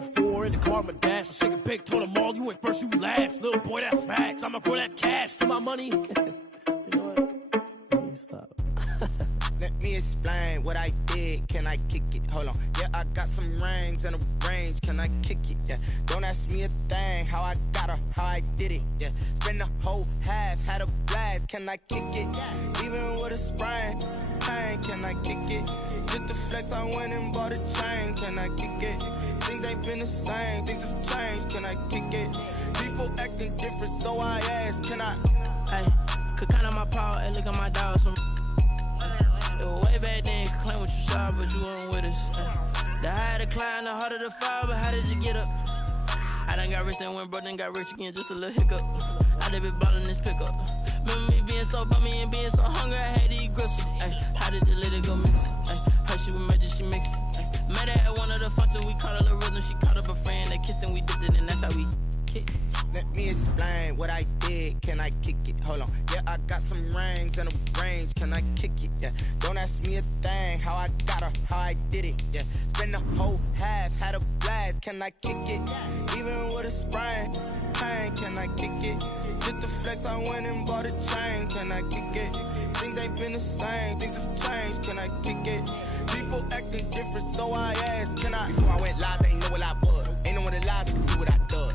4 in the car, my dash. I shake a big, told them all, you went first, you last. Little boy, that's facts. I'ma grow that cash to my money. You know what? Let me stop. Let me explain what I did. Can I kick it? Hold on. Yeah, I got some rings and a range. Can I kick it? Yeah. Don't ask me a thing. How I got her, how I did it. Yeah. Spend the whole half, had a blast. Can I kick it? Even with a sprain. Pain, can I kick it? Just the flex, I went and bought a chain. Can I kick it? Things ain't been the same. Things have changed. Can I kick it? People acting different, so I ask. Can I? Hey, could count on my power and look at my dogs from. It was way back then, could claim what you saw, but you weren't with us. The higher the climb, the harder the fall, but how did you get up? I done got rich, then went broke, then got rich again, just a little hiccup. I done been ballin' this pickup. Remember me being so bummy and being so hungry, I had to eat gristle. Ay, how did the lady go miss? Her she was magic, she mixed it. Met her at one of the functions, we caught a little rhythm, she caught up a friend, they kissed and we dipped it, and that's how we kicked. Let me explain what I did. Can I kick it? Hold on. Yeah, I got some rings and a range. Can I kick it? Yeah. Don't ask me a thing. How I got her, how I did it. Yeah. Spend the whole half, had a blast. Can I kick it? Even with a sprain. Pain, can I kick it? Just the flex, I went and bought a chain. Can I kick it? Things ain't been the same. Things have changed. Can I kick it? People acting different, so I asked. Can I? Before I went live, they ain't know what I was. Ain't no one alive to do what I does.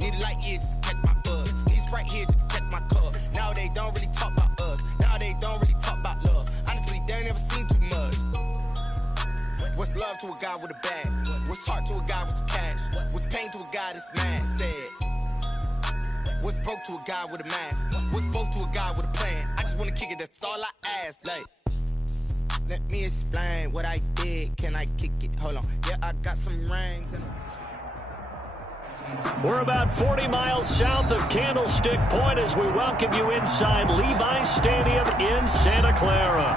Need a light year just to catch my buzz. Need Sprite here just to catch my cup. Now they don't really talk about us. Now they don't really talk about love. Honestly, they ain't never seen too much. What's love to a guy with a bag? What's heart to a guy with some cash? What's pain to a guy that's mad? Said. What's broke to a guy with a mask? What's both to a guy with a plan? I just wanna kick it, that's all I ask. Like, let me explain what I did. Can I kick it? Hold on. Yeah, I got some rings and we're about 40 miles south of Candlestick Point as we welcome you inside Levi's Stadium in Santa Clara.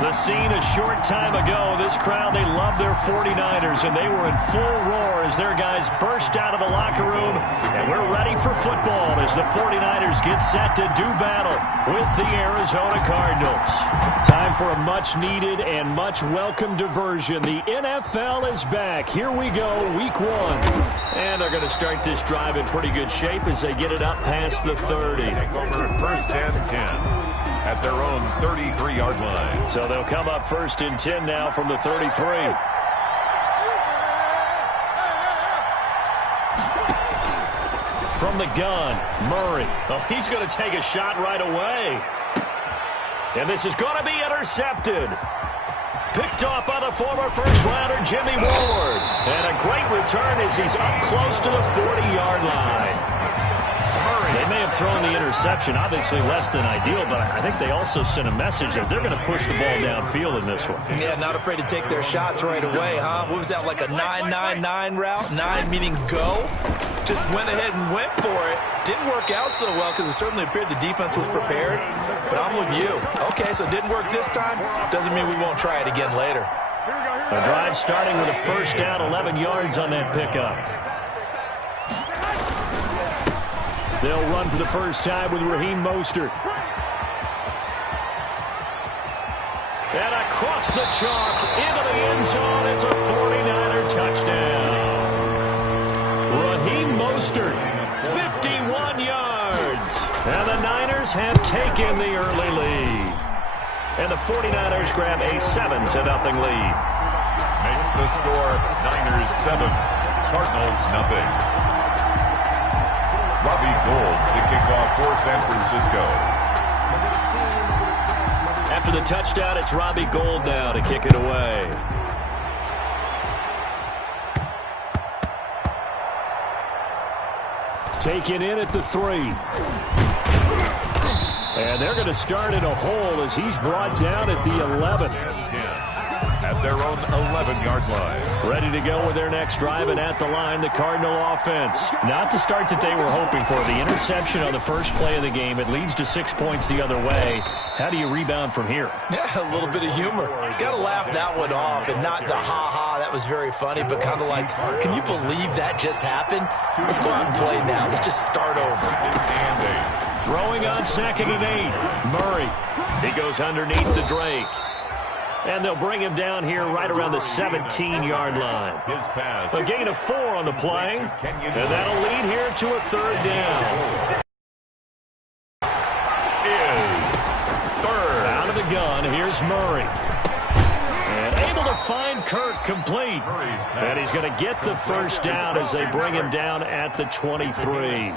The scene a short time ago, this crowd, they love their 49ers, and they were in full roar as their guys burst out of the locker room, and we're ready for football as the 49ers get set to do battle with the Arizona Cardinals. Time for a much-needed and much-welcome diversion. The NFL is back. Here we go, week 1. And they're going to start this drive in pretty good shape as they get it up past the 30. Over first and 10 at their own 33-yard line. So they'll come up first and 10 now from the 33. From the gun, Murray. Oh, he's going to take a shot right away. And this is going to be intercepted. Picked off by the former first-rounder Jimmy Ward. And a great return as he's up close to the 40-yard line. They may have thrown the interception, obviously less than ideal, but I think they also sent a message that they're going to push the ball downfield in this one. Yeah, not afraid to take their shots right away, huh? What was that, like a 9-9-9 route? 9 meaning go? Just went ahead and went for it. Didn't work out so well because it certainly appeared the defense was prepared. But I'm with you. Okay, so it didn't work this time. Doesn't mean we won't try it again later. A drive starting with a first down, 11 yards on that pickup. They'll run for the first time with Raheem Mostert. And across the chalk into the end zone. It's a 49er touchdown. Raheem Mostert, 51 yards. And the Niners have taken the early lead. And the 49ers grab a 7-0 lead. Makes the score Niners 7, Cardinals nothing. Robbie Gould to kick off for San Francisco. After the touchdown, it's Robbie Gould now to kick it away. Taken in at the 3. And they're going to start in a hole as he's brought down at the 11. At their own 11-yard line. Ready to go with their next drive, and at the line, the Cardinal offense. Not the start that they were hoping for. The interception on the first play of the game. It leads to 6 points the other way. How do you rebound from here? Yeah, a little bit of humor. Got to laugh that one off, and not the ha-ha, that was very funny, but kind of like, can you believe that just happened? Let's go out and play now. Let's just start over. Throwing on 2nd and 8. Murray. He goes underneath the Drake. And they'll bring him down here right around the 17-yard line. A gain of 4 on the play, and that'll lead here to a third down. Out of the gun, here's Murray. And able to find Kirk complete. And he's going to get the first down as they bring him down at the 23.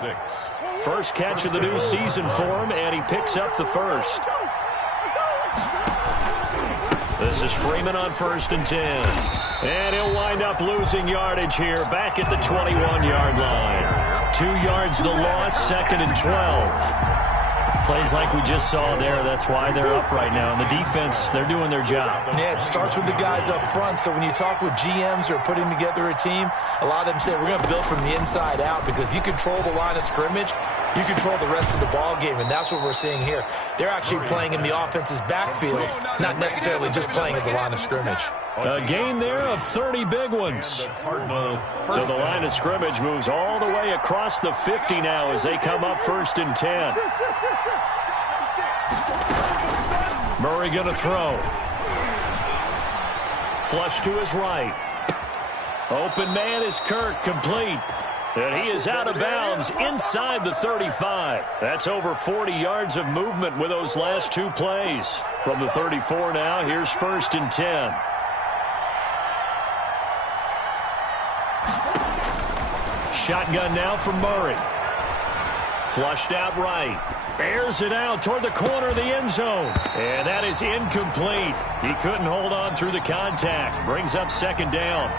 First catch of the new season for him, and he picks up the first. This is Freeman on 1st and 10. And he'll wind up losing yardage here back at the 21-yard line. 2 yards the loss, 2nd and 12. Plays like we just saw there. That's why they're up right now. And the defense, they're doing their job. Yeah, it starts with the guys up front. So when you talk with GMs who are putting together a team, a lot of them say we're going to build from the inside out, because if you control the line of scrimmage, you control the rest of the ball game, and that's what we're seeing here. They're actually playing in the offense's backfield, not necessarily just playing at the line of scrimmage. A gain there of 30 big ones. So the line of scrimmage moves all the way across the 50 now as they come up 1st and 10. Murray going to throw. Flush to his right. Open man is Kirk, complete. And he is out of bounds inside the 35. That's over 40 yards of movement with those last 2 plays. From the 34 now, here's 1st and 10. Shotgun now for Murray. Flushed out right. Airs it out toward the corner of the end zone. And that is incomplete. He couldn't hold on through the contact. Brings up 2nd down.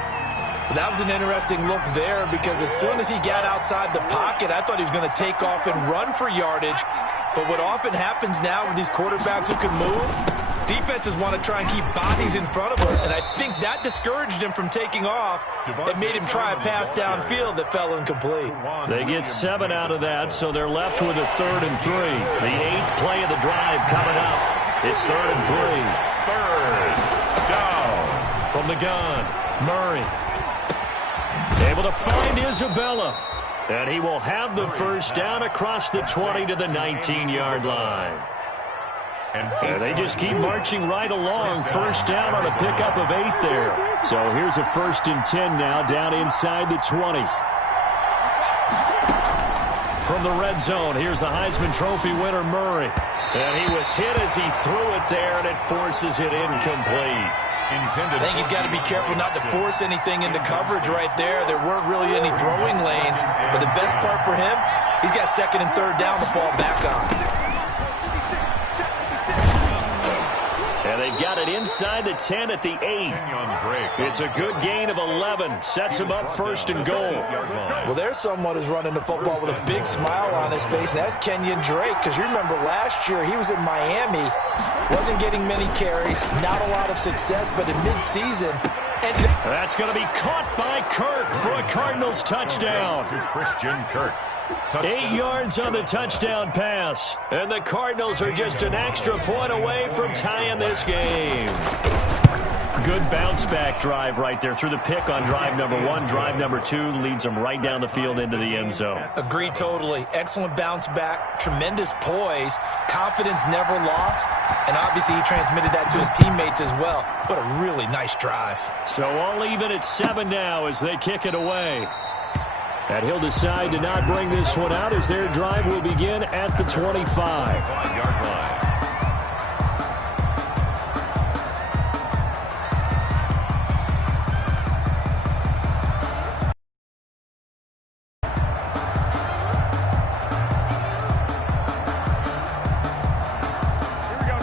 That was an interesting look there, because as soon as he got outside the pocket, I thought he was going to take off and run for yardage. But what often happens now with these quarterbacks who can move, defenses want to try and keep bodies in front of them. And I think that discouraged him from taking off. It made him try a pass downfield that fell incomplete. They get 7 out of that, so they're left with a 3rd and 3. The 8th play of the drive coming up. It's 3rd and 3. 3rd down. From the gun, Murray. Able to find Isabella. And he will have the first down across the 20 to the 19-yard line. And they just keep marching right along. First down on a pickup of 8 there. So here's a 1st and 10 now down inside the 20. From the red zone, here's the Heisman Trophy winner, Murray. And he was hit as he threw it there, and it forces it incomplete. I think he's got to be careful not to force anything into coverage right there. There weren't really any throwing lanes. But the best part for him, he's got 2nd and 3rd down to fall back on. And they've got it inside the 10 at the 8. It's a good gain of 11. Sets him up 1st and goal. Well, there's someone who's running the football with a big smile on his face, and that's Kenyon Drake. Because you remember last year he was in Miami, wasn't getting many carries, not a lot of success, but in midseason. And that's going to be caught by Kirk for a Cardinals touchdown. To Christian Kirk. 8 yards on the touchdown pass. And the Cardinals are just an extra point away from tying this game. Good bounce-back drive right there through the pick on drive number 1. Drive number 2 leads them right down the field into the end zone. Agree totally. Excellent bounce-back, tremendous poise, confidence never lost, and obviously he transmitted that to his teammates as well. What a really nice drive. So all even at 7 now as they kick it away. And he'll decide to not bring this one out as their drive will begin at the 25-yard line.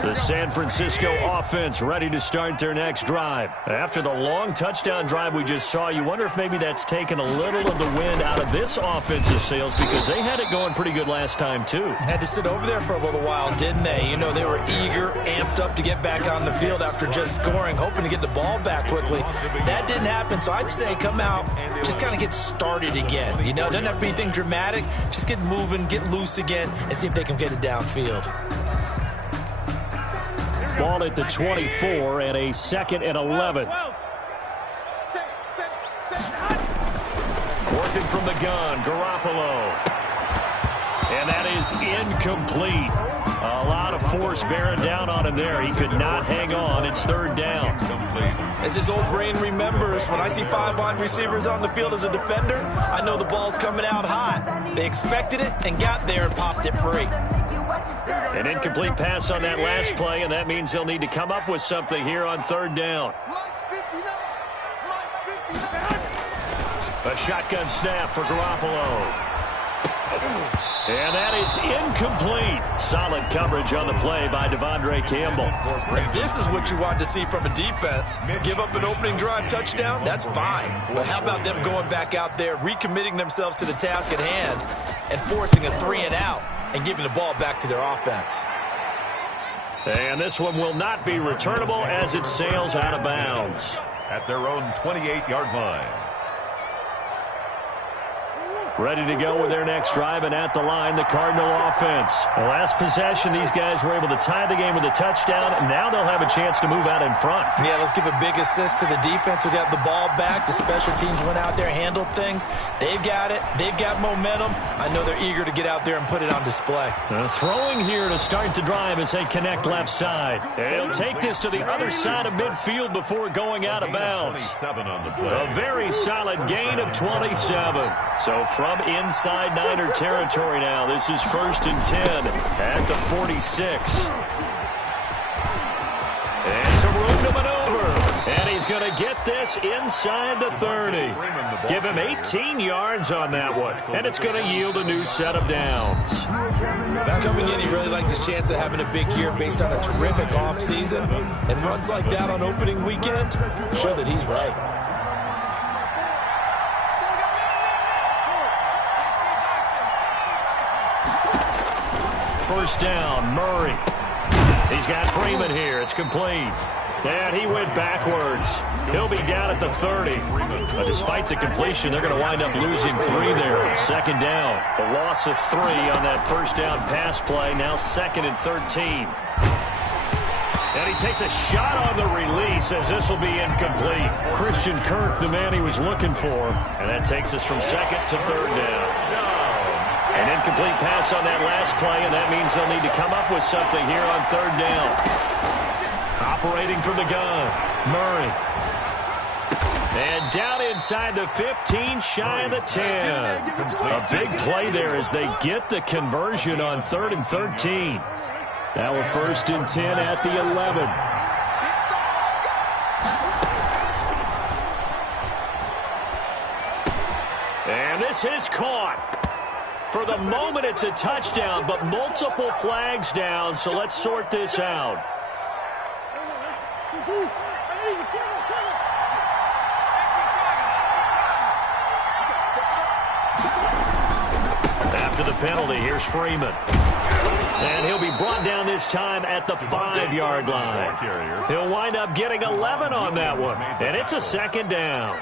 The San Francisco offense ready to start their next drive. After the long touchdown drive we just saw, you wonder if maybe that's taken a little of the wind out of this offensive sails, because they had it going pretty good last time too. Had to sit over there for a little while, didn't they? You know, they were eager, amped up to get back on the field after just scoring, hoping to get the ball back quickly. That didn't happen, so I'd say come out, just kind of get started again. You know, it doesn't have to be anything dramatic. Just get moving, get loose again, and see if they can get it downfield. Ball at the 24 and a 2nd and 11. Working from the gun, Garoppolo. And that is incomplete. A lot of force bearing down on him there. He could not hang on. It's third down. As his old brain remembers, when I see 5 wide receivers on the field as a defender, I know the ball's coming out hot. They expected it and got there and popped it free. An incomplete pass on that last play, and that means they'll need to come up with something here on third down. A shotgun snap for Garoppolo. And that is incomplete. Solid coverage on the play by Devondre Campbell. And this is what you want to see from a defense. Give up an opening drive touchdown, that's fine. But how about them going back out there, recommitting themselves to the task at hand, and forcing a 3-and-out and giving the ball back to their offense. And this one will not be returnable as it sails out of bounds. At their own 28-yard line. Ready to go with their next drive, and at the line, the Cardinal offense. The last possession, these guys were able to tie the game with a touchdown, and now they'll have a chance to move out in front. Yeah, let's give a big assist to the defense who got the ball back. The special teams went out there, handled things. They've got it. They've got momentum. I know they're eager to get out there and put it on display. Throwing here to start the drive as they connect left side. They'll take this to the other side of midfield before going out of bounds. A very solid gain of 27. So from inside Niner territory now, this is 1st and 10 at the 46. And some room to maneuver. And he's going to get this inside the 30. Give him 18 yards on that one. And it's going to yield a new set of downs. Coming in, he really liked his chance of having a big year based on a terrific offseason. And runs like that on opening weekend show that he's right. First down, Murray. He's got Freeman here. It's complete. And he went backwards. He'll be down at the 30. But despite the completion, they're going to wind up losing 3 there. Second down. The loss of 3 on that first down pass play. Now 2nd and 13. And he takes a shot on the release as this will be incomplete. Christian Kirk, the man he was looking for. And that takes us from 2nd to 3rd down. An incomplete pass on that last play, and that means they'll need to come up with something here on 3rd down. Operating from the gun, Murray. And down inside the 15, shy of the 10. A big play there as they get the conversion on 3rd and 13. Now we're 1st and 10 at the 11. And this is caught. For the moment, it's a touchdown, but multiple flags down, so let's sort this out. After the penalty, here's Freeman. And he'll be brought down this time at the 5-yard line. He'll wind up getting 11 on that one, and it's a 2nd down.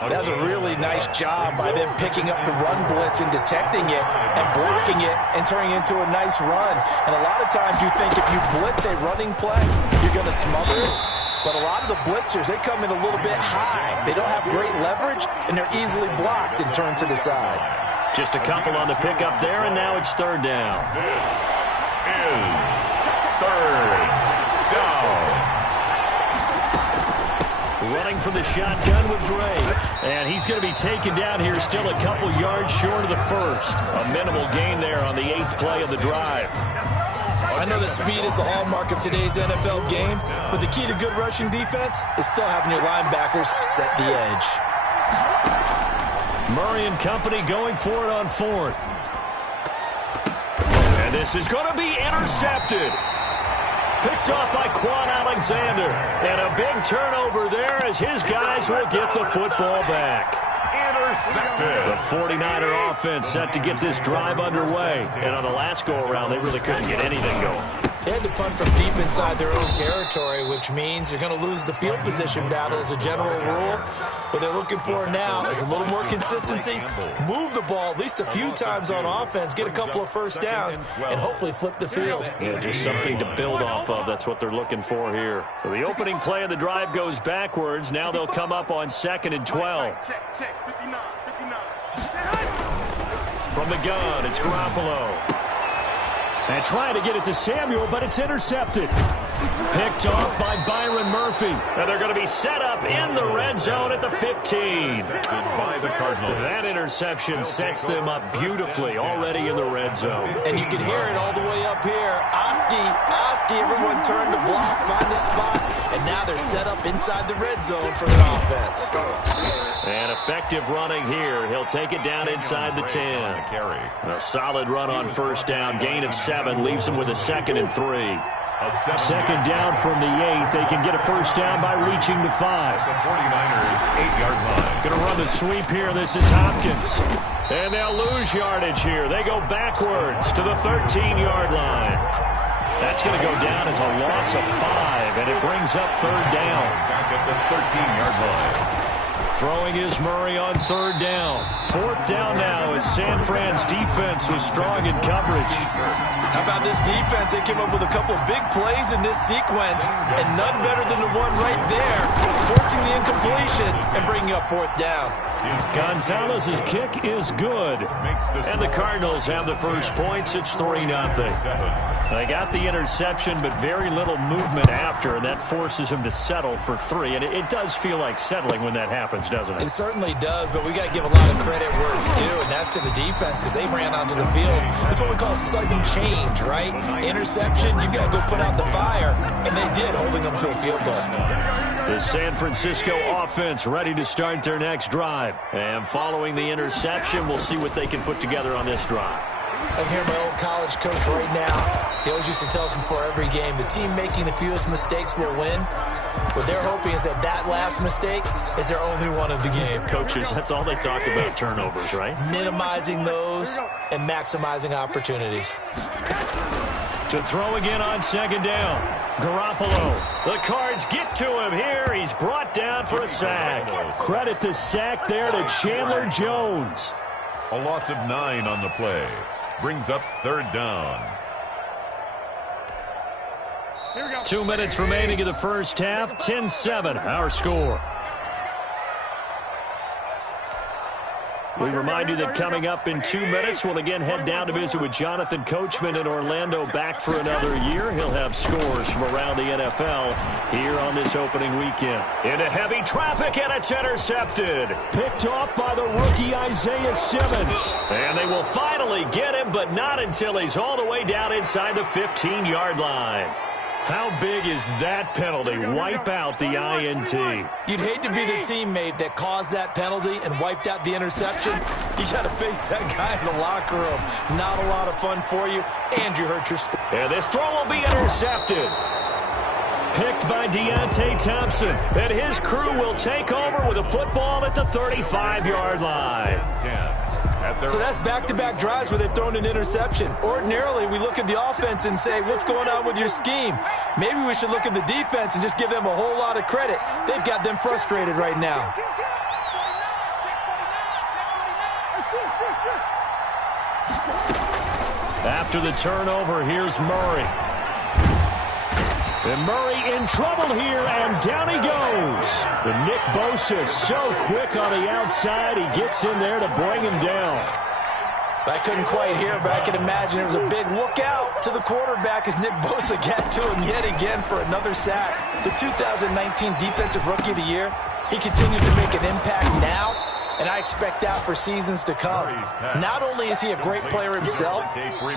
That was a really nice job by them picking up the run blitz and detecting it and blocking it and turning it into a nice run. And a lot of times you think if you blitz a running play, you're going to smother it. But a lot of the blitzers, they come in a little bit high. They don't have great leverage, and they're easily blocked and turned to the side. Just a couple on the pickup there, and now it's 3rd down. This is 3rd down. Running from the shotgun with Dre. And he's going to be taken down here, still a couple yards short of the 1st. A minimal gain there on the 8th play of the drive. I know that speed is the hallmark of today's NFL game, but the key to good rushing defense is still having your linebackers set the edge. Murray and company going for it on 4th. And this is going to be intercepted. Picked off by Quan Alexander. And a big turnover there as his guys will get the football back. Intercepted. The 49er offense set to get this drive underway. And on the last go-around, they really couldn't get anything going. They had to punt from deep inside their own territory, which means you're going to lose the field position battle as a general rule. What they're looking for now is a little more consistency, move the ball at least a few times on offense, get a couple of first downs, and hopefully flip the field. Yeah, just something to build off of. That's what they're looking for here. So the opening play of the drive goes backwards. Now they'll come up on 2nd and 12. From the gun, it's Garoppolo. And trying to get it to Samuel, but it's intercepted. Picked off by Byron Murphy. And they're going to be set up in the red zone at the 15. By the Cardinals. That interception sets them up beautifully already in the red zone. And you can hear it all the way up here. Oski, everyone turned to block, find the spot, and now they're set up inside the red zone for their offense. And effective running here. He'll take it down inside the 10. A solid run on first down. Gain of 7 leaves them with a 2nd and 3. Second down from the 8. They can get a first down by reaching the 5. The 49ers 8-yard line. Going to run the sweep here. This is Hopkins. And they'll lose yardage here. They go backwards to the 13-yard line. That's going to go down as a loss of 5, and it brings up third down. Back at the 13-yard line. Throwing is Murray on third down. Fourth down now as San Fran's defense was strong in coverage. How about this defense? They came up with a couple of big plays in this sequence, and none better than the one right there, forcing the incompletion and bringing up fourth down. Gonzalez's kick is good. And the Cardinals have the first points. It's 3-0. They got the interception, but very little movement after, and that forces him to settle for 3. And it does feel like settling when that happens, doesn't it? It certainly does, but we got to give a lot of credit where it's due, and that's to the defense because they ran onto the field. That's what we call sudden change, right? Interception, you got to go put out the fire, and they did, holding them to a field goal. The San Francisco offense ready to start their next drive. And following the interception, we'll see what they can put together on this drive. I hear my old college coach right now. He always used to tell us before every game, the team making the fewest mistakes will win. What they're hoping is that last mistake is their only one of the game. Coaches, that's all they talk about, turnovers, right? Minimizing those and maximizing opportunities. To throw again on second down. Garoppolo. The Cards get to him here. He's brought down for a sack. Credit the sack there to Chandler Jones. A loss of 9 on the play. Brings up third down. 2 minutes remaining in the first half. 10-7, our score. We remind you that coming up in 2 minutes, we'll again head down to visit with Jonathan Coachman in Orlando, back for another year. He'll have scores from around the NFL here on this opening weekend. Into heavy traffic, and it's intercepted. Picked off by the rookie Isaiah Simmons. And they will finally get him, but not until he's all the way down inside the 15-yard line. How big is that penalty? Wipe out the INT. You'd hate to be the teammate that caused that penalty and wiped out the interception. You got to face that guy in the locker room. Not a lot of fun for you, and you hurt your score. And this throw will be intercepted. Picked by Deontay Thompson. And his crew will take over with a football at the 35-yard line. So that's back-to-back drives where they've thrown an interception. Ordinarily, we look at the offense and say, what's going on with your scheme? Maybe we should look at the defense and just give them a whole lot of credit. They've got them frustrated right now. After the turnover, here's Murray. And Murray in trouble here, and down he goes. The Nick Bosa so quick on the outside, he gets in there to bring him down. I couldn't quite hear, but I can imagine there was a big look out to the quarterback as Nick Bosa got to him yet again for another sack. The 2019 Defensive Rookie of the Year, he continues to make an impact now, and I expect that for seasons to come. Not only is he a great player himself,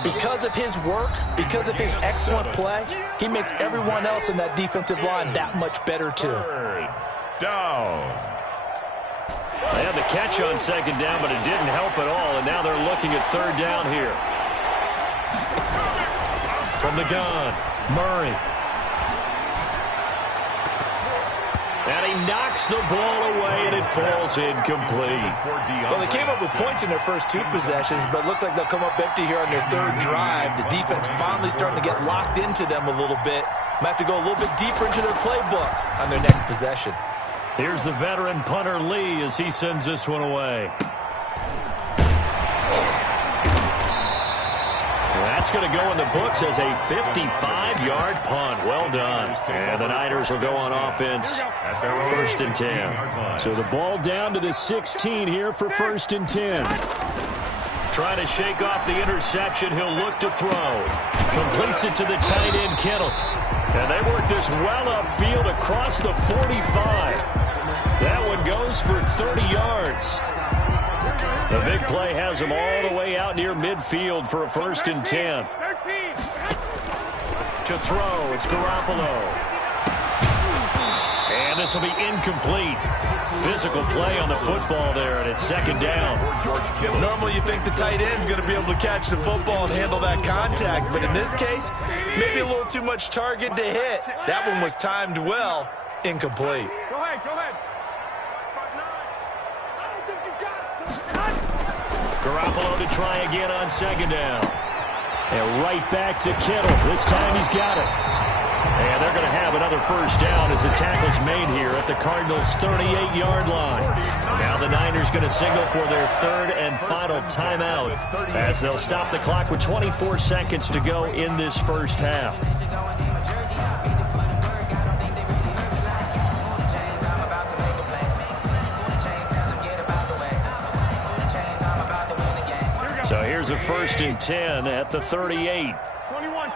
because of his work, because of his excellent play, he makes everyone else in that defensive line that much better too. Third down. They had the catch on second down, but it didn't help at all, and now they're looking at third down here. From the gun, Murray. And he knocks the ball away, and it falls incomplete. Well, they came up with points in their first 2 possessions, but it looks like they'll come up empty here on their third drive. The defense finally starting to get locked into them a little bit. Might have to go a little bit deeper into their playbook on their next possession. Here's the veteran punter Lee as he sends this one away. That's going to go in the books as a 55-yard punt. Well done. And the Niners will go on offense. First and 10. So the ball down to the 16 here for first and 10. Trying to shake off the interception. He'll look to throw. Completes it to the tight end, Kittle. And they work this well upfield across the 45. That one goes for 30 yards. The big play has him all the way out near midfield for a 1st and 10. To throw, it's Garoppolo. And this will be incomplete. Physical play on the football there, and it's 2nd down. Normally you think the tight end's going to be able to catch the football and handle that contact, but in this case, maybe a little too much target to hit. That one was timed well, incomplete. Go ahead. Garoppolo to try again on 2nd down. And right back to Kittle. This time he's got it. And they're going to have another 1st down as the tackle's made here at the Cardinals' 38-yard line. Now the Niners going to signal for their 3rd and final timeout as they'll stop the clock with 24 seconds to go in this 1st half. So here's a 1st and 10 at the 38. 21.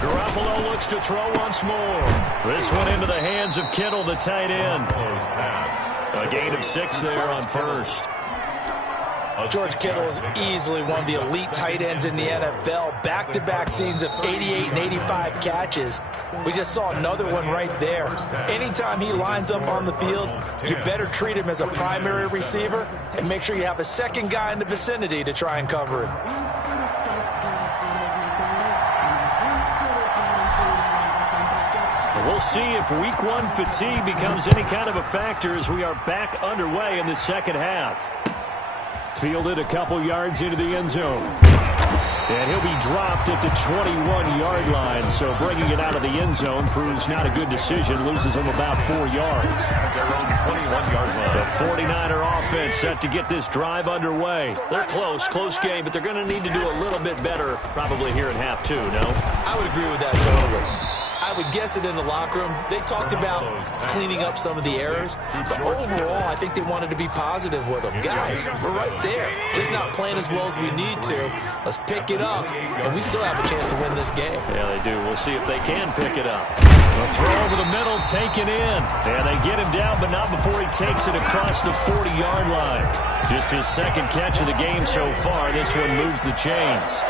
Garoppolo looks to throw once more. This one into the hands of Kittle, the tight end. A gain of 6 there on 1st. George Kittle is easily one of the elite tight ends in the NFL. Back-to-back seasons of 88 and 85 catches. We just saw another one right there. Anytime he lines up on the field, you better treat him as a primary receiver and make sure you have a 2nd guy in the vicinity to try and cover him. We'll see if Week 1 fatigue becomes any kind of a factor as we are back underway in the 2nd half. Fielded a couple yards into the end zone. And he'll be dropped at the 21-yard line, so bringing it out of the end zone proves not a good decision. Loses him about 4 yards. Their own 21-yard line. The 49er offense set to get this drive underway. They're close game, but they're going to need to do a little bit better probably here in half 2, no? I would agree with that totally. I would guess it in the locker room. They talked about cleaning up some of the errors, but overall, I think they wanted to be positive with them. Guys, we're right there. Just not playing as well as we need to. Let's pick it up, and we still have a chance to win this game. Yeah, they do. We'll see if they can pick it up. A throw over the middle, taken in. And they get him down, but not before he takes it across the 40-yard line. Just his 2nd catch of the game so far. This one moves the chains.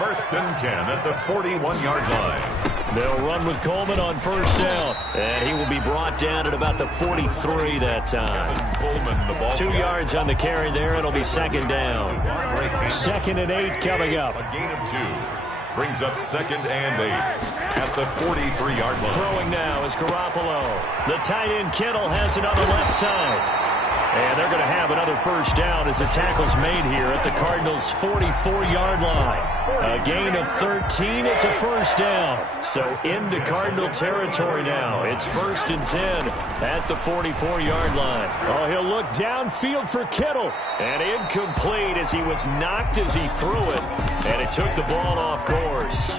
1st and 10 at the 41-yard line. They'll run with Coleman on 1st down. And he will be brought down at about the 43 that time. Coleman, the ball 2 yards on the carry there. It'll be 2nd down. 2nd and 8 coming up. A gain of 2. Brings up 2nd and 8 at the 43-yard line. Throwing now is Garoppolo. The tight end Kittle has it on the left side. And they're going to have another 1st down as the tackle's made here at the Cardinals' 44-yard line. A gain of 13. It's a 1st down. So into Cardinal territory now. It's 1st and 10 at the 44-yard line. Oh, he'll look downfield for Kittle. And incomplete as he was knocked as he threw it. And it took the ball off course.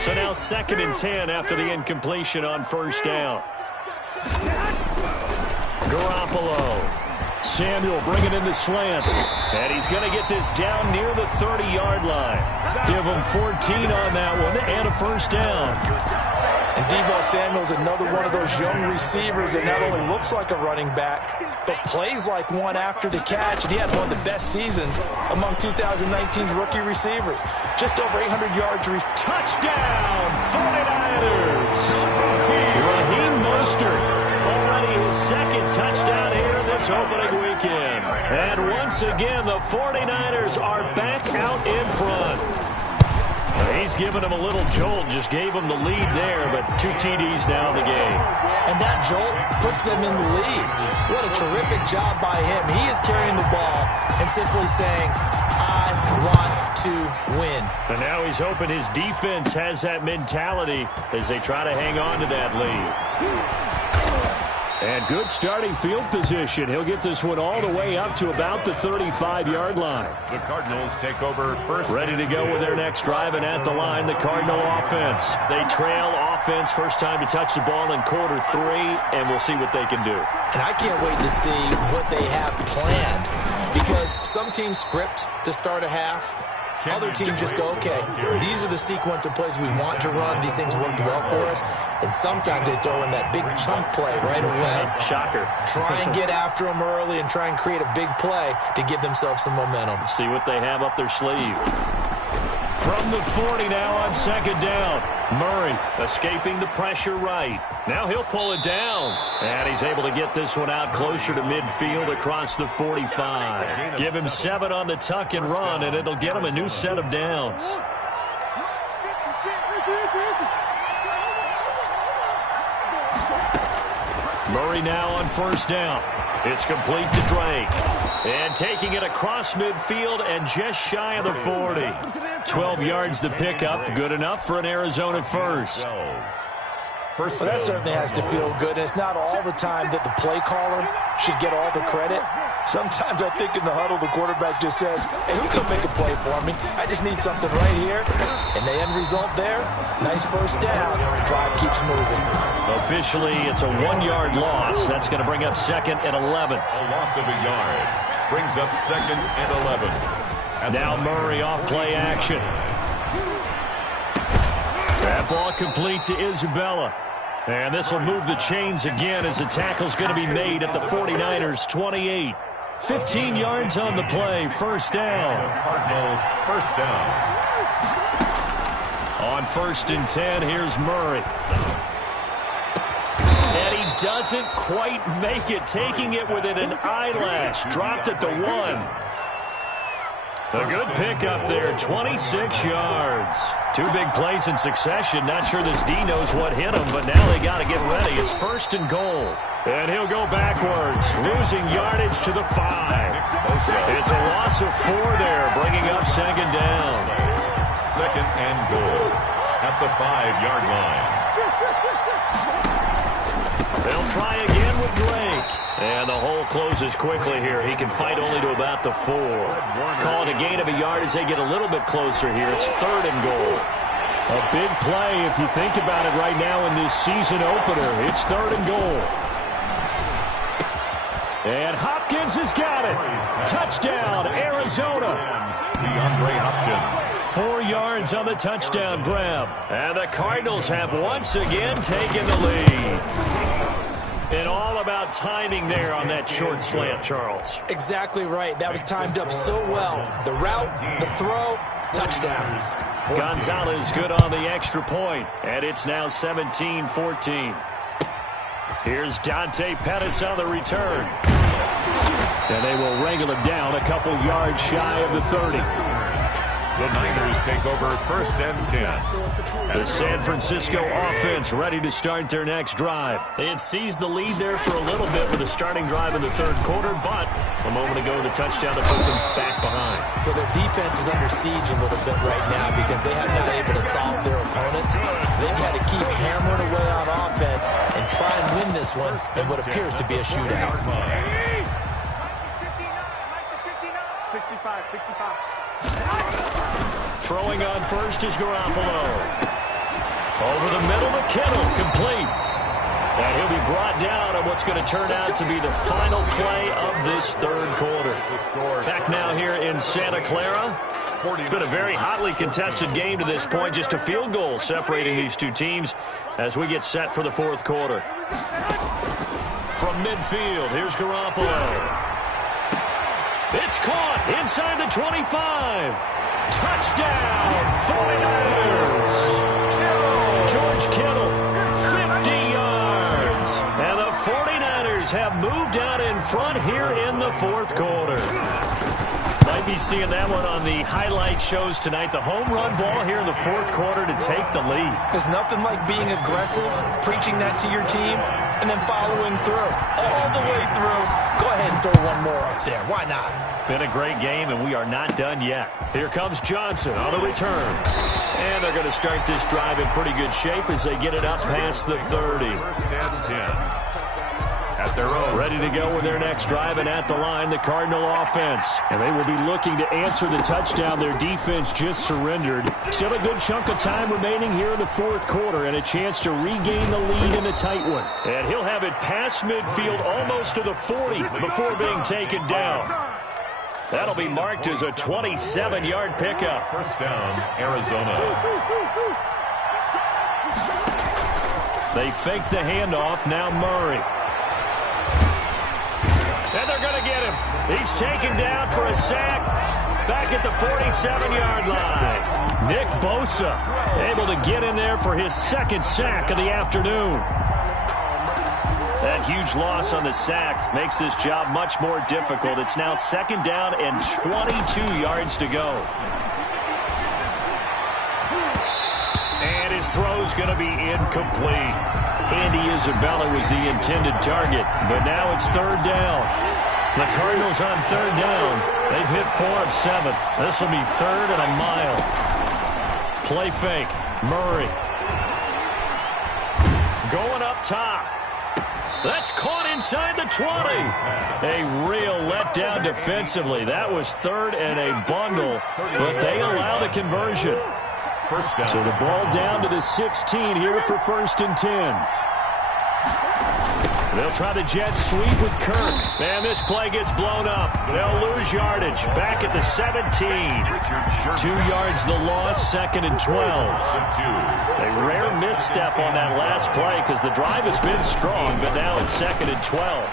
So now 2nd and 10 after the incompletion on 1st down. Garoppolo. Samuel bringing in the slant. And he's going to get this down near the 30-yard line. Give him 14 on that one and a 1st down. And Deebo Samuel's another one of those young receivers that not only looks like a running back, but plays like one after the catch. And he had one of the best seasons among 2019's rookie receivers. Just over 800 yards. Touchdown, 49ers. Raheem Mostert. His 2nd touchdown here this opening weekend. And once again, the 49ers are back out in front. He's given them a little jolt, just gave them the lead there, but 2 TDs now in the game. And that jolt puts them in the lead. What a terrific job by him. He is carrying the ball and simply saying, I want to win. And now he's hoping his defense has that mentality as they try to hang on to that lead. And good starting field position. He'll get this one all the way up to about the 35-yard line. The Cardinals take over first. Ready to go with their next drive, and at the line, the Cardinal offense. They trail offense, first time to touch the ball in quarter 3, and we'll see what they can do. And I can't wait to see what they have planned, because some teams script to start a half. Other teams just go, okay, these are the sequence of plays we want to run. These things worked well for us. And sometimes they throw in that big chunk play right away. Shocker. Try and get after them early and try and create a big play to give themselves some momentum. See what they have up their sleeve. From the 40 now on second down. Murray escaping the pressure right. Now he'll pull it down. And he's able to get this one out closer to midfield across the 45. Give him 7 on the tuck and run, and it'll get him a new set of downs. Murray now on first down. It's complete to Drake. And taking it across midfield and just shy of the 40. 12 yards to pick up. Good enough for an Arizona first. Well, that certainly has to feel good. And it's not all the time that the play caller should get all the credit. Sometimes I think in the huddle, the quarterback just says, hey, who's going to make a play for me? I just need something right here. And the end result there, nice first down. The drive keeps moving. Officially, it's a 1-yard loss. That's going to bring up second and 11. A loss of a yard brings up second and 11. And now Murray off play action. That ball complete to Isabella. And this will move the chains again as the tackle's going to be made at the 49ers' 28. 15 yards on the play. First down. Cardinal first down. On first and 10, here's Murray. And he doesn't quite make it, taking it within an eyelash. Dropped at the 1. A good pickup there, 26 yards. 2 big plays in succession. Not sure this D knows what hit him, but now they got to get ready. It's first and goal. And he'll go backwards, losing yardage to the 5. It's a loss of 4 there, bringing up second down. Second and goal at the 5-yard line. They'll try again with Drake. And the hole closes quickly here. He can fight only to about the 4. Call it a gain of a yard as they get a little bit closer here. It's third and goal. A big play if you think about it right now in this season opener. It's third and goal. And Hopkins has got it. Touchdown, Arizona. DeAndre Hopkins. 4 yards on the touchdown grab. And the Cardinals have once again taken the lead. And all about timing there on that short slant, Charles. Exactly right. That was timed up so well. The route, the throw, touchdown. Gonzalez good on the extra point. And it's now 17-14. Here's Dante Pettis on the return. And they will wrangle him down a couple yards shy of the 30. The Niners take over first and 10. The San Francisco offense ready to start their next drive. They had seized the lead there for a little bit with a starting drive in the third quarter, but a moment ago the touchdown that puts them back behind. So their defense is under siege a little bit right now because they have not able to solve their opponents. So they've got to keep hammering away on offense and try and win this one in what appears to be a shootout. 65. Throwing on first is Garoppolo. Over the middle to Kittle, complete. And he'll be brought down on what's going to turn out to be the final play of this third quarter. Back now here in Santa Clara. It's been a very hotly contested game to this point. Just a field goal separating these two teams as we get set for the fourth quarter. From midfield, here's Garoppolo. It's caught inside the 25. Touchdown, 49ers. George Kittle, 50 yards. And the 49ers have moved out in front here in the fourth quarter. Might be seeing that one on the highlight shows tonight. The home run ball here in the fourth quarter to take the lead. There's nothing like being aggressive, preaching that to your team, and then following through. All the way through. Go ahead and throw one more up there. Why not? Been a great game, and we are not done yet. Here comes Johnson on the return. And they're going to start this drive in pretty good shape as they get it up past the 30. First and 10. at their own. Ready to go with their next drive, and at the line, the Cardinal offense. And they will be looking to answer the touchdown their defense just surrendered. Still a good chunk of time remaining here in the fourth quarter, and a chance to regain the lead in a tight one. And he'll have it past midfield almost to the 40 before being taken down. That'll be marked as a 27-yard pickup. First down, Arizona. They fake the handoff. Now Murray. And they're going to get him. He's taken down for a sack back at the 47-yard line. Nick Bosa able to get in there for his second sack of the afternoon. That huge loss on the sack makes this job much more difficult. It's now second down and 22 yards to go. And his throw's going to be incomplete. Andy Isabella was the intended target, but now it's third down. The Cardinals on third down. They've hit 4 of 7. This will be third and a mile. Play fake. Murray. Going up top. That's caught inside the 20. A real letdown defensively. That was third and a bundle, but they allow the conversion. First down. So the ball down to the 16 here for first and 10. They'll try the jet sweep with Kirk. And this play gets blown up. They'll lose yardage. Back at the 17. 2 yards the loss, second and 12. A rare misstep on that last play because the drive has been strong, but now it's second and 12.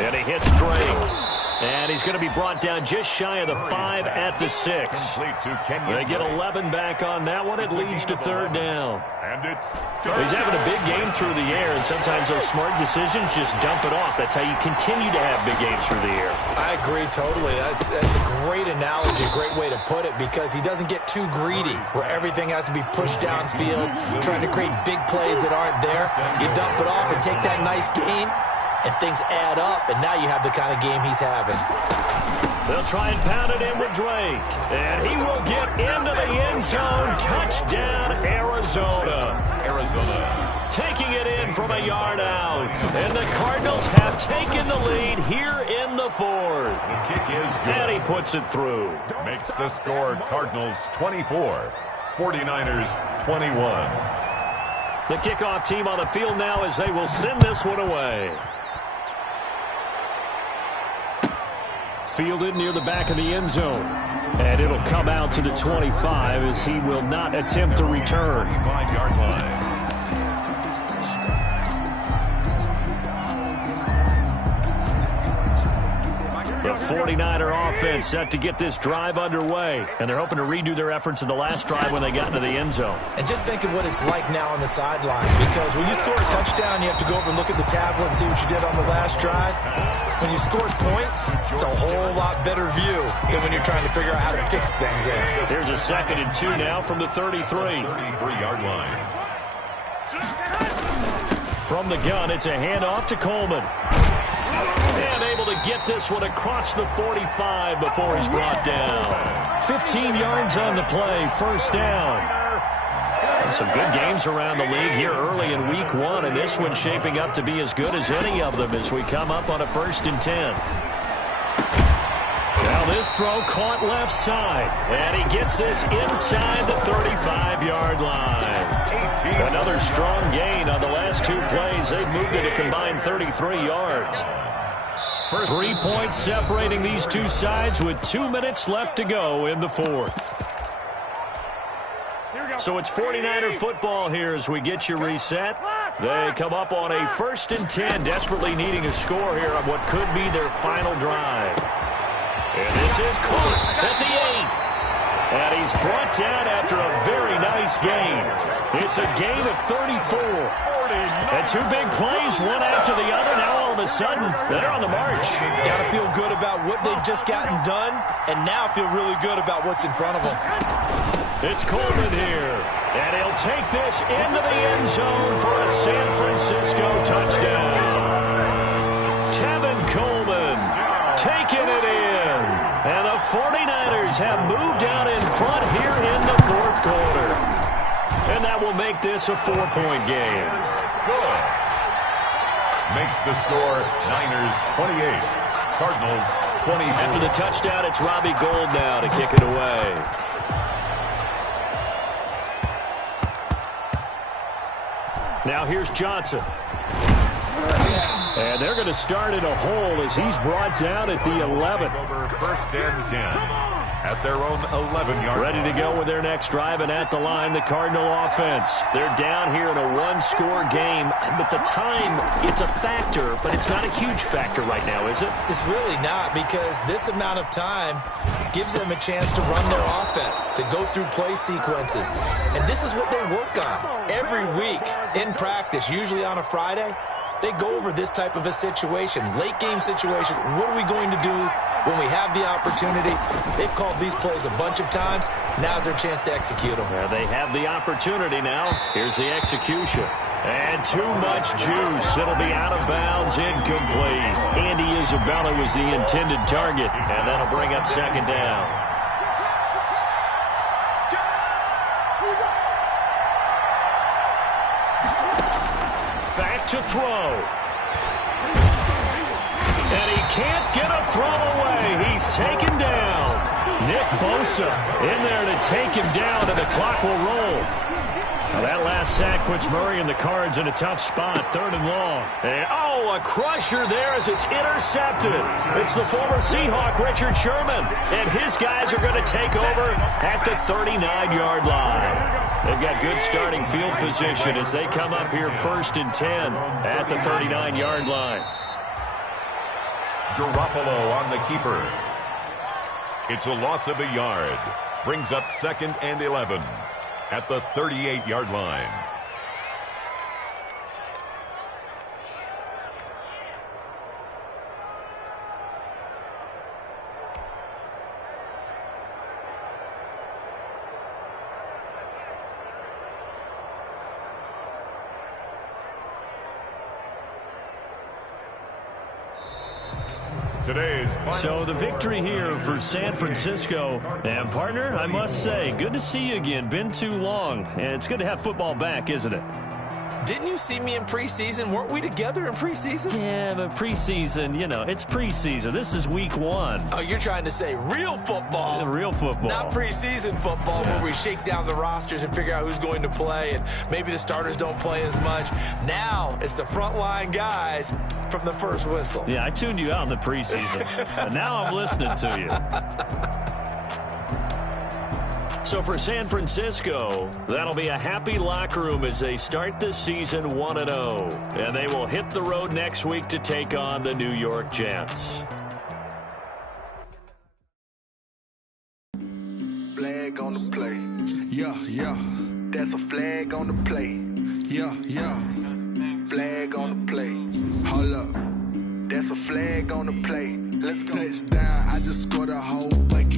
And he hits Drake. And he's going to be brought down just shy of the 5 at the 6. They get 11 back on that one. It leads to third down. He's having a big game through the air, and sometimes those smart decisions just dump it off. That's how you continue to have big games through the air. I agree totally. That's a great analogy, a great way to put it, because he doesn't get too greedy where everything has to be pushed downfield, trying to create big plays that aren't there. You dump it off and take that nice gain, and things add up, and now you have the kind of game he's having. They'll try and pound it in with Drake. And he will get into the end zone. Touchdown, Arizona. Taking it in from a yard out. And the Cardinals have taken the lead here in the fourth. The kick is good. And he puts it through. Makes the score Cardinals 24, 49ers 21. The kickoff team on the field now as they will send this one away. Fielded near the back of the end zone. And it'll come out to the 25 as he will not attempt to return. 5-yard line. The 49er offense set to get this drive underway. And they're hoping to redo their efforts in the last drive when they got into the end zone. And just think of what it's like now on the sideline, because when you score a touchdown, you have to go over and look at the tablet and see what you did on the last drive. When you scored points, it's a whole lot better view than when you're trying to figure out how to fix things there. Here's a second and 2 now from the 33. 33-yard line. From the gun, it's a handoff to Coleman. And able to get this one across the 45 before he's brought down. 15 yards on the play, first down. Some good games around the league here early in week 1, and this one's shaping up to be as good as any of them as we come up on a first and 10. Now this throw caught left side, and he gets this inside the 35-yard line. Another strong gain on the last 2 plays. They've moved it a combined 33 yards. 3 points separating these two sides with 2 minutes left to go in the fourth. So it's 49er football here as we get you reset. They come up on a first and 10, desperately needing a score here on what could be their final drive. And this is caught at the 8. And he's brought down after a very nice gain. It's a gain of 34. And 2 big plays, one after the other. Now all of a sudden, they're on the march. Got to feel good about what they've just gotten done, and now feel really good about what's in front of them. It's Coleman here, and he'll take this into the end zone for a San Francisco touchdown. Tevin Coleman taking it in, and the 49ers have moved out in front here in the fourth quarter. And that will make this a 4-point game. makes the score Niners 28, Cardinals 24. After the touchdown, it's Robbie Gould now to kick it away. Now here's Johnson. And they're going to start in a hole as he's brought down at the 11. Over 1st and 10 at their own 11-yard Ready to go with their next drive, and at the line, the Cardinal offense. They're down here in a one-score game, but the time, it's a factor, but it's not a huge factor right now, is it? It's really not, because this amount of time gives them a chance to run their offense, to go through play sequences. And this is what they work on every week in practice, usually on a Friday. They go over this type of a situation, late game situation. What are we going to do when we have the opportunity? They've called these plays a bunch of times. Now's their chance to execute them. Well, they have the opportunity now. Here's the execution. And too much juice. It'll be out of bounds, incomplete. Andy Isabella was the intended target, and that'll bring up 2nd down. Back to throw. And he can't get a throw away. He's taken down. Nick Bosa in there to take him down, and the clock will roll. Now that last sack puts Murray and the Cards in a tough spot, 3rd and long. And, a crusher there as it's intercepted. It's the former Seahawk, Richard Sherman, and his guys are going to take over at the 39-yard line. They've got good starting field position as they come up here 1st and 10 at the 39-yard line. Garoppolo on the keeper. It's a loss of a yard. Brings up 2nd and 11 at the 38-yard line. So the victory here for San Francisco. And, partner, I must say, good to see you again. Been too long. And it's good to have football back, isn't it? Didn't you see me in preseason? Weren't we together in preseason? Yeah, but preseason, it's preseason. This is week 1. Oh, you're trying to say real football. Real football. Not preseason football where we shake down the rosters and figure out who's going to play, and maybe the starters don't play as much. Now it's the frontline guys from the first whistle. Yeah, I tuned you out in the preseason. And now I'm listening to you. So for San Francisco, that'll be a happy locker room as they start the season 1-0. And they will hit the road next week to take on the New York Jets. Flag on the play. Yeah, yeah. That's a flag on the play. Yeah, yeah. Flag on the play. Hold up. That's a flag on the play. Let's go. Touchdown, I just scored a whole bucket.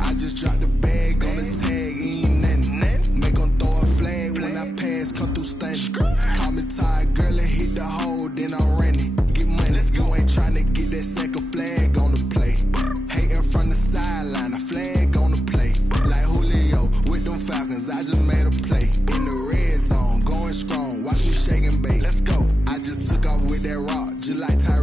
I just dropped the bag on the tag, ain't nothing. Make them throw a flag when I pass, come through stunning. Call me tired, girl, and hit the hole, then I'm running. Get money, you ain't trying to get that second flag on the play. Hating from the sideline, a flag on the play. Like Julio with them Falcons, I just made a play. In the red zone, going strong, watch me shake and bake. Let's go. I just took off with that rock, just like Tyree.